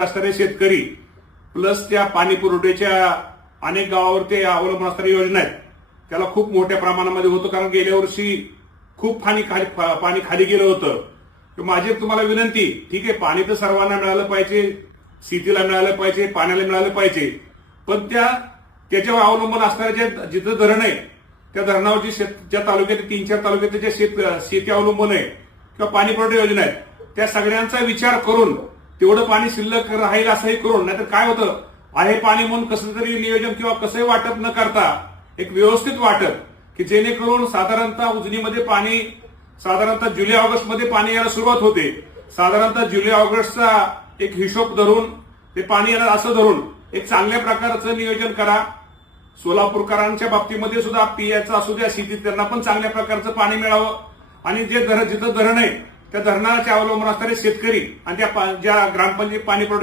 असणारे शेतकरी प्लस त्या पाणी पुरवठ्याच्या अनेक गावावरती अवलंबून असणाऱ्या योजना आहेत त्याला खूप मोठ्या प्रमाणामध्ये होतं, कारण गेल्या वर्षी खूप पाणी खाली गेलं होतं. माझी तुम्हाला विनंती, ठीक आहे पाणी तर सर्वांना मिळालं पाहिजे, शेतीला मिळालं पाहिजे, पाण्याला मिळालं पाहिजे, पण त्याच्यावर अवलंबून असणारे जिथं धरण आहे त्या धरणावरची ज्या तालुक्यात 3-4 तालुक्यात ज्या शेती अवलंबून आहे किंवा पाणी पुरवठा योजना आहेत त्या सगळ्यांचा विचार करून तेवढं पाणी शिल्लक राहील असंही करून, नाहीतर काय होतं आहे पाणी म्हणून कसं तरी नियोजन किंवा कसंही वाटप न करता एक व्यवस्थित वाटप की जेणेकरून साधारणतः उजनीमध्ये पाणी साधारणतः जुलै ऑगस्ट मध्ये पाणी यायला सुरुवात होते. साधारणतः जुलै ऑगस्टचा एक हिशोब धरून ते पाणी येणार असं धरून एक चांगल्या प्रकारचं नियोजन करा. सोलापूरकरांच्या बाबतीमध्ये सुद्धा पियाचं असू द्या, शेतीत त्यांना पण चांगल्या प्रकारचं पाणी मिळावं आणि जिथं धरण आहे त्या धरणाच्या अवलंबून असणारे शेतकरी आणि ज्या ग्रामपंचायत पाणी पुरवठा